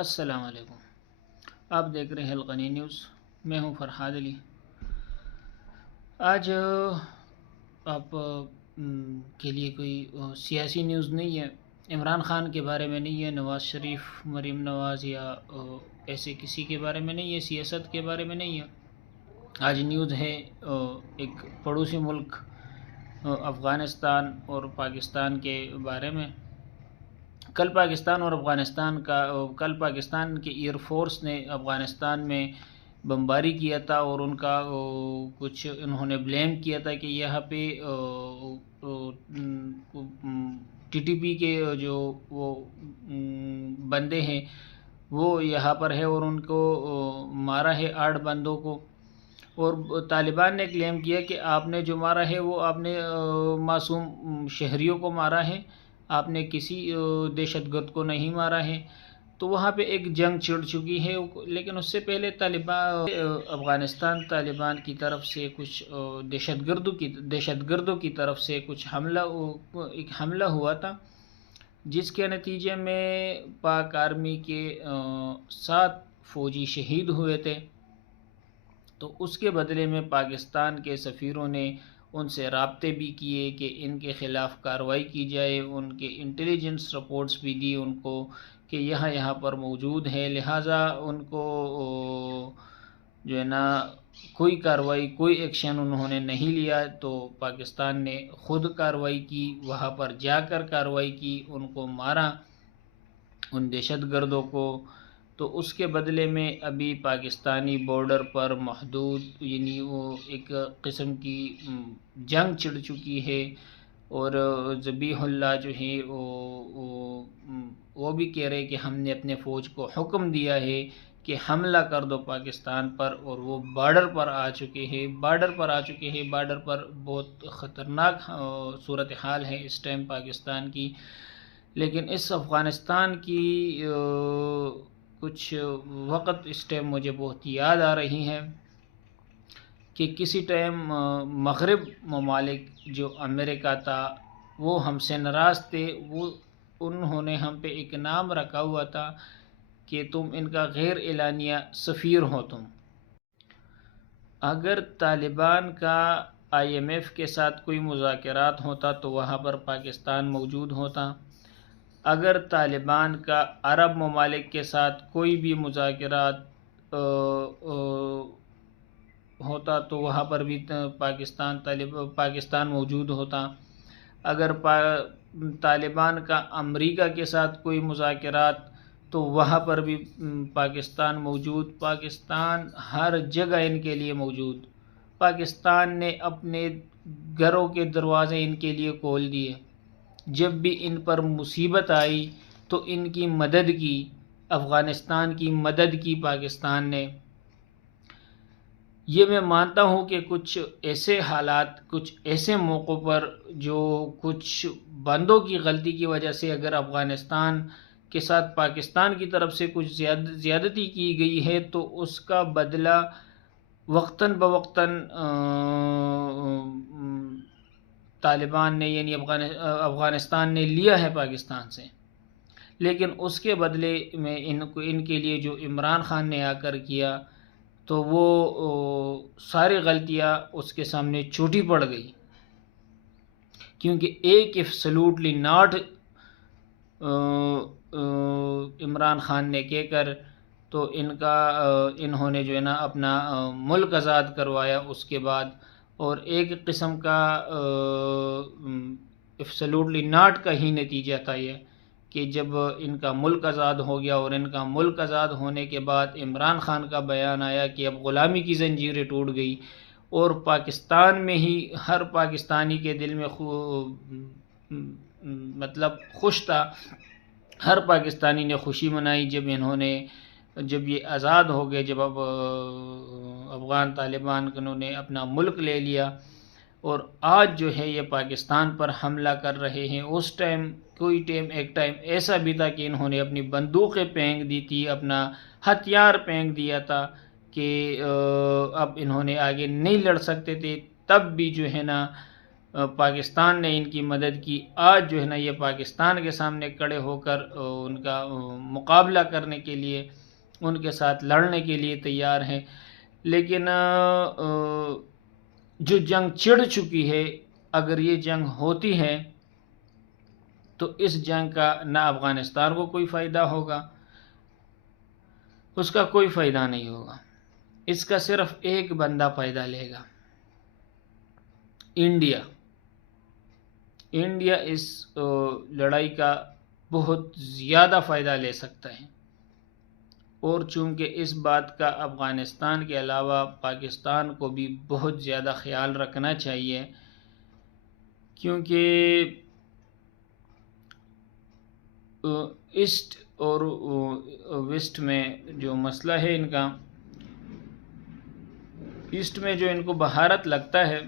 السلام علیکم، آپ دیکھ رہے ہیں القنی نیوز۔ میں ہوں فرحاد علی۔ آج آپ کے لیے کوئی سیاسی نیوز نہیں ہے، عمران خان کے بارے میں نہیں ہے، نواز شریف، مریم نواز یا ایسے کسی کے بارے میں نہیں ہے، سیاست کے بارے میں نہیں ہے۔ آج نیوز ہے ایک پڑوسی ملک افغانستان اور پاکستان کے بارے میں۔ کل پاکستان کے ایئر فورس نے افغانستان میں بمباری کیا تھا، اور ان کا کچھ انہوں نے بلیم کیا تھا کہ یہاں پہ ٹی ٹی پی کے جو وہ بندے ہیں وہ یہاں پر ہے، اور ان کو مارا ہے 8 بندوں کو۔ اور طالبان نے کلیم کیا کہ آپ نے جو مارا ہے وہ آپ نے معصوم شہریوں کو مارا ہے، آپ نے کسی دہشت گرد کو نہیں مارا ہے۔ تو وہاں پہ ایک جنگ چھڑ چکی ہے، لیکن اس سے پہلے افغانستان طالبان کی طرف سے کچھ دہشت گردوں کی طرف سے کچھ ایک حملہ ہوا تھا، جس کے نتیجے میں پاک آرمی کے 7 فوجی شہید ہوئے تھے۔ تو اس کے بدلے میں پاکستان کے سفیروں نے ان سے رابطے بھی کیے کہ ان کے خلاف کارروائی کی جائے، ان کے انٹیلیجنس رپورٹس بھی دی ان کو کہ یہاں پر موجود ہے، لہٰذا ان کو جو ہے نا کوئی کارروائی، کوئی ایکشن انہوں نے نہیں لیا۔ تو پاکستان نے خود کارروائی کی، وہاں پر جا کر کارروائی کی، ان کو مارا، ان دہشت گردوں کو۔ تو اس کے بدلے میں ابھی پاکستانی بارڈر پر محدود یعنی وہ ایک قسم کی جنگ چھڑ چکی ہے، اور ذبیح اللہ جو ہے وہ بھی کہہ رہے کہ ہم نے اپنے فوج کو حکم دیا ہے کہ حملہ کر دو پاکستان پر، اور وہ بارڈر پر آ چکے ہیں۔ بارڈر پر بہت خطرناک صورتحال ہے اس ٹائم پاکستان کی۔ لیکن اس افغانستان کی کچھ وقت اس ٹائم مجھے بہت یاد آ رہی ہیں کہ کسی ٹائم مغرب ممالک جو امریکہ تھا وہ ہم سے ناراض تھے، انہوں نے ہم پہ ایک نام رکھا ہوا تھا کہ تم ان کا غیر اعلانیہ سفیر ہو تم۔ اگر طالبان کا IMF کے ساتھ کوئی مذاکرات ہوتا تو وہاں پر پاکستان موجود ہوتا۔ اگر طالبان کا عرب ممالک کے ساتھ کوئی بھی مذاکرات ہوتا تو وہاں پر بھی پاکستان موجود ہوتا۔ اگر طالبان کا امریکہ کے ساتھ کوئی مذاکرات تو وہاں پر بھی پاکستان موجود۔ پاکستان ہر جگہ ان کے لیے موجود۔ پاکستان نے اپنے گھروں کے دروازے ان کے لیے کھول دیے۔ جب بھی ان پر مصیبت آئی تو ان کی مدد کی، افغانستان کی مدد کی پاکستان نے۔ یہ میں مانتا ہوں کہ کچھ ایسے حالات، کچھ ایسے موقعوں پر جو کچھ بندوں کی غلطی کی وجہ سے اگر افغانستان کے ساتھ پاکستان کی طرف سے کچھ زیادتی کی گئی ہے تو اس کا بدلہ وقتاً بوقتاً طالبان نے یعنی افغانستان نے لیا ہے پاکستان سے۔ لیکن اس کے بدلے میں ان کے لیے جو عمران خان نے آ کر کیا تو وہ ساری غلطیاں اس کے سامنے چھوٹی پڑ گئی، کیونکہ ایک ایبسلیوٹلی ناٹ عمران خان نے کہہ کر تو انہوں نے جو ہے نا اپنا ملک آزاد کروایا اس کے بعد۔ اور ایک قسم کا ایبسلیوٹلی ناٹ کا ہی نتیجہ تھا یہ کہ جب ان کا ملک آزاد ہو گیا، اور ان کا ملک آزاد ہونے کے بعد عمران خان کا بیان آیا کہ اب غلامی کی زنجیریں ٹوٹ گئی، اور پاکستان میں ہی ہر پاکستانی کے دل میں مطلب خوش تھا، ہر پاکستانی نے خوشی منائی جب یہ آزاد ہو گئے، جب اب افغان طالبان نے اپنا ملک لے لیا۔ اور آج جو ہے یہ پاکستان پر حملہ کر رہے ہیں۔ اس ٹائم ایک ٹائم ایسا بھی تھا کہ انہوں نے اپنی بندوقیں پھینک دی تھی، اپنا ہتھیار پھینک دیا تھا کہ اب انہوں نے آگے نہیں لڑ سکتے تھے، تب بھی جو ہے نا پاکستان نے ان کی مدد کی. آج جو ہے نا یہ پاکستان کے سامنے کھڑے ہو کر ان کا مقابلہ کرنے کے لیے، ان کے ساتھ لڑنے کے لیے تیار ہیں. لیکن جو جنگ چھڑ چکی ہے، اگر یہ جنگ ہوتی ہے تو اس جنگ کا نہ افغانستان کو کوئی فائدہ ہوگا، اس کا کوئی فائدہ نہیں ہوگا. اس کا صرف ایک بندہ فائدہ لے گا، انڈیا. انڈیا اس لڑائی کا بہت زیادہ فائدہ لے سکتا ہے. اور چونکہ اس بات کا افغانستان کے علاوہ پاکستان کو بھی بہت زیادہ خیال رکھنا چاہیے، کیونکہ ایسٹ اور ویسٹ میں جو مسئلہ ہے ان کا، ایسٹ میں جو ان کو بھارت لگتا ہے،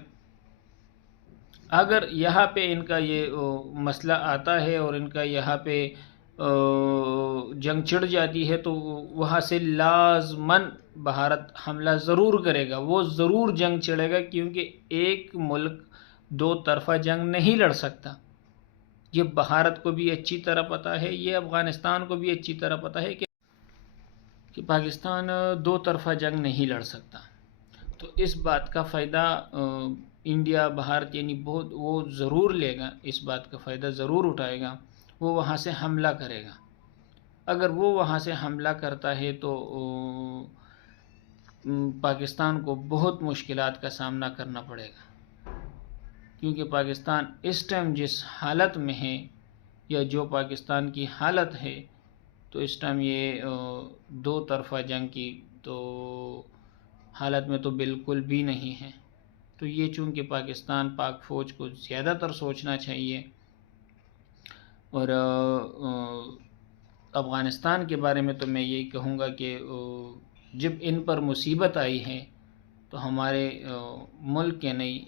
اگر یہاں پہ ان کا یہ مسئلہ آتا ہے اور ان کا یہاں پہ جنگ چھڑ جاتی ہے تو وہاں سے لازماً بھارت حملہ ضرور کرے گا، وہ ضرور جنگ چھڑے گا، کیونکہ ایک ملک دو طرفہ جنگ نہیں لڑ سکتا. یہ بھارت کو بھی اچھی طرح پتہ ہے، یہ افغانستان کو بھی اچھی طرح پتہ ہے کہ پاکستان دو طرفہ جنگ نہیں لڑ سکتا. تو اس بات کا فائدہ انڈیا، بھارت یعنی بہت وہ ضرور لے گا، اس بات کا فائدہ ضرور اٹھائے گا. وہ وہاں سے حملہ کرے گا. اگر وہ وہاں سے حملہ کرتا ہے تو پاکستان کو بہت مشکلات کا سامنا کرنا پڑے گا، کیونکہ پاکستان اس ٹائم جس حالت میں ہے، یا جو پاکستان کی حالت ہے، تو اس ٹائم یہ دو طرفہ جنگ کی تو حالت میں تو بالکل بھی نہیں ہے. تو یہ چونکہ پاکستان، پاک فوج کو زیادہ تر سوچنا چاہیے. اور افغانستان کے بارے میں تو میں یہی کہوں گا کہ جب ان پر مصیبت آئی ہے تو ہمارے ملک کے نہیں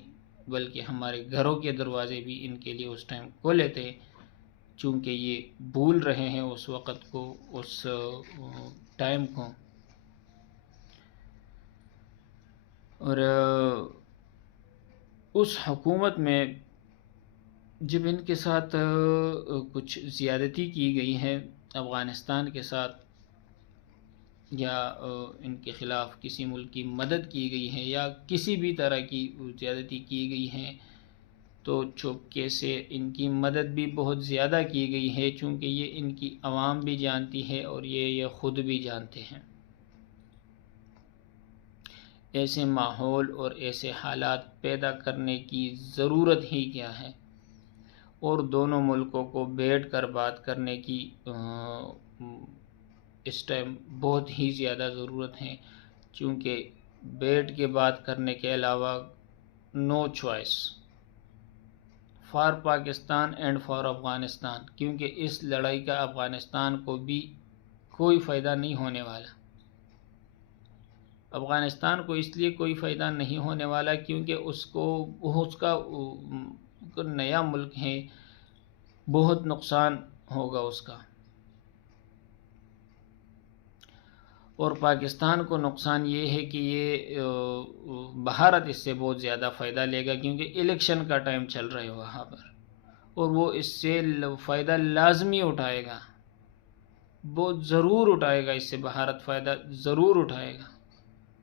بلکہ ہمارے گھروں کے دروازے بھی ان کے لیے اس ٹائم کھولے تھے، چونکہ یہ بھول رہے ہیں اس وقت کو، اس ٹائم کو. اور اس حکومت میں جب ان کے ساتھ کچھ زیادتی کی گئی ہے افغانستان کے ساتھ، یا ان کے خلاف کسی ملک کی مدد کی گئی ہے، یا کسی بھی طرح کی زیادتی کی گئی ہے، تو چپکے سے ان کی مدد بھی بہت زیادہ کی گئی ہے، چونکہ یہ ان کی عوام بھی جانتی ہے اور یہ خود بھی جانتے ہیں. ایسے ماحول اور ایسے حالات پیدا کرنے کی ضرورت ہی کیا ہے، اور دونوں ملکوں کو بیٹھ کر بات کرنے کی اس ٹائم بہت ہی زیادہ ضرورت ہے، چونکہ بیٹھ کے بات کرنے کے علاوہ no choice for Pakistan and for Afghanistan, کیونکہ اس لڑائی کا افغانستان کو بھی کوئی فائدہ نہیں ہونے والا. افغانستان کو اس لیے کوئی فائدہ نہیں ہونے والا کیونکہ اس کا نیا ملک ہے، بہت نقصان ہوگا اس کا. اور پاکستان کو نقصان یہ ہے کہ یہ بھارت اس سے بہت زیادہ فائدہ لے گا، کیونکہ الیکشن کا ٹائم چل رہا ہے وہاں پر، اور وہ اس سے فائدہ لازمی اٹھائے گا، بہت ضرور اٹھائے گا. اس سے بھارت فائدہ ضرور اٹھائے گا.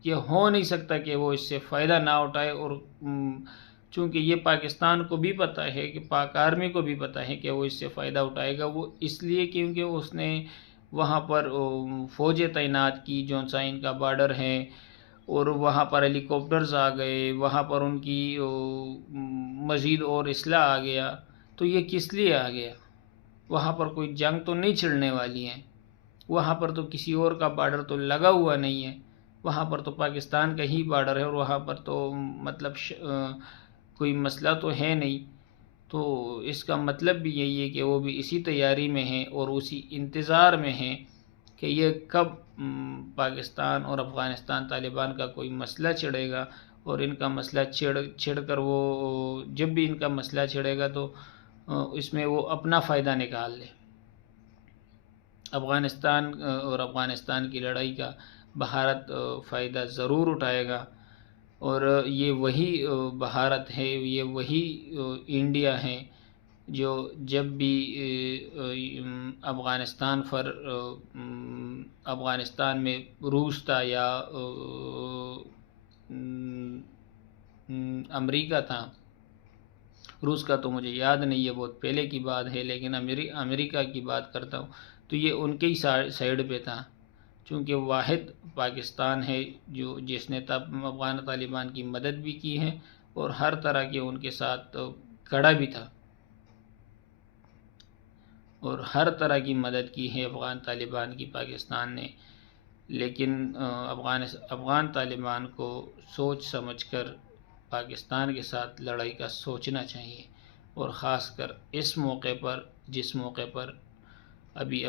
یہ ہو نہیں سکتا کہ وہ اس سے فائدہ نہ اٹھائے. اور چونکہ یہ پاکستان کو بھی پتہ ہے، کہ پاک آرمی کو بھی پتہ ہے کہ وہ اس سے فائدہ اٹھائے گا. وہ اس لیے کیونکہ اس نے وہاں پر فوجیں تعینات کی، جو سا ان کا بارڈر ہے، اور وہاں پر ہیلی کاپٹرز آ گئے، وہاں پر ان کی مزید اور اسلحہ آ گیا. تو یہ کس لیے آ گیا؟ وہاں پر کوئی جنگ تو نہیں چھڑنے والی ہے، وہاں پر تو کسی اور کا بارڈر تو لگا ہوا نہیں ہے، وہاں پر تو پاکستان کا ہی بارڈر ہے، اور وہاں پر تو مطلب کوئی مسئلہ تو ہے نہیں. تو اس کا مطلب بھی یہی ہے کہ وہ بھی اسی تیاری میں ہیں اور اسی انتظار میں ہیں کہ یہ کب پاکستان اور افغانستان طالبان کا کوئی مسئلہ چھڑے گا، اور ان کا مسئلہ چھڑ کر وہ جب بھی ان کا مسئلہ چھڑے گا تو اس میں وہ اپنا فائدہ نکال لے. افغانستان کی لڑائی کا بھارت فائدہ ضرور اٹھائے گا. اور یہ وہی بھارت ہے، یہ وہی انڈیا ہے جو جب بھی افغانستان میں روس تھا یا امریکہ تھا، روس کا تو مجھے یاد نہیں ہے، بہت پہلے کی بات ہے، لیکن امریکہ کی بات کرتا ہوں تو یہ ان کے ہی سائیڈ پہ تھا، چونکہ واحد پاکستان ہے جس نے افغان طالبان کی مدد بھی کی ہے اور ہر طرح کے ان کے ساتھ کھڑا بھی تھا، اور ہر طرح کی مدد کی ہے افغان طالبان کی پاکستان نے۔ لیکن افغان طالبان کو سوچ سمجھ کر پاکستان کے ساتھ لڑائی کا سوچنا چاہیے، اور خاص کر اس موقع پر جس موقع پر ابھی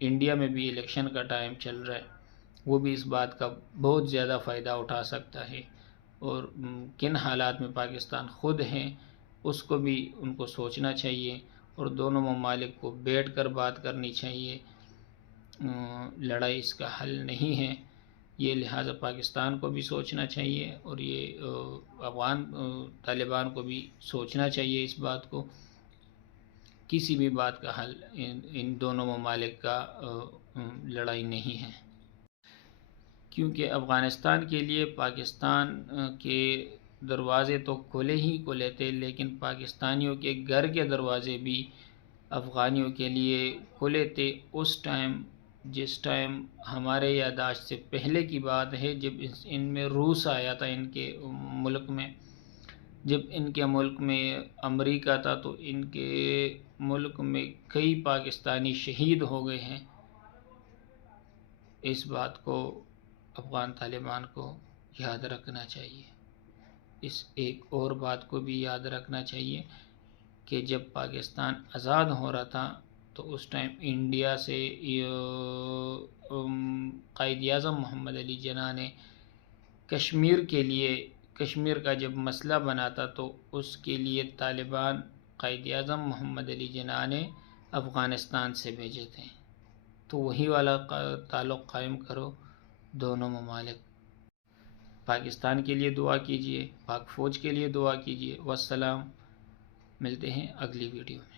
انڈیا میں بھی الیکشن کا ٹائم چل رہا ہے، وہ بھی اس بات کا بہت زیادہ فائدہ اٹھا سکتا ہے، اور کن حالات میں پاکستان خود ہیں اس کو بھی ان کو سوچنا چاہیے، اور دونوں ممالک کو بیٹھ کر بات کرنی چاہیے۔ لڑائی اس کا حل نہیں ہے، یہ لہٰذا پاکستان کو بھی سوچنا چاہیے، اور یہ افغان طالبان کو بھی سوچنا چاہیے اس بات کو۔ کسی بھی بات کا حل ان دونوں ممالک کا لڑائی نہیں ہے، کیونکہ افغانستان کے لیے پاکستان کے دروازے تو کھلے ہی کھلے تھے، لیکن پاکستانیوں کے گھر کے دروازے بھی افغانیوں کے لیے کھلے تھے اس ٹائم، جس ٹائم ہمارے یادداشت سے پہلے کی بات ہے، جب ان میں روس آیا تھا ان کے ملک میں، جب ان کے ملک میں امریکہ تھا، تو ان کے ملک میں کئی پاکستانی شہید ہو گئے ہیں۔ اس بات کو افغان طالبان کو یاد رکھنا چاہیے۔ اس ایک اور بات کو بھی یاد رکھنا چاہیے کہ جب پاکستان آزاد ہو رہا تھا تو اس ٹائم انڈیا سے قائد اعظم محمد علی جناح نے کشمیر کا جب مسئلہ بنا تھا تو اس کے لیے طالبان قائد اعظم محمد علی جناح نے افغانستان سے بھیجے تھے، تو وہی والا تعلق قائم کرو دونوں ممالک۔ پاکستان کے لیے دعا کیجیے، پاک فوج کے لیے دعا کیجیے۔ والسلام، ملتے ہیں اگلی ویڈیو میں۔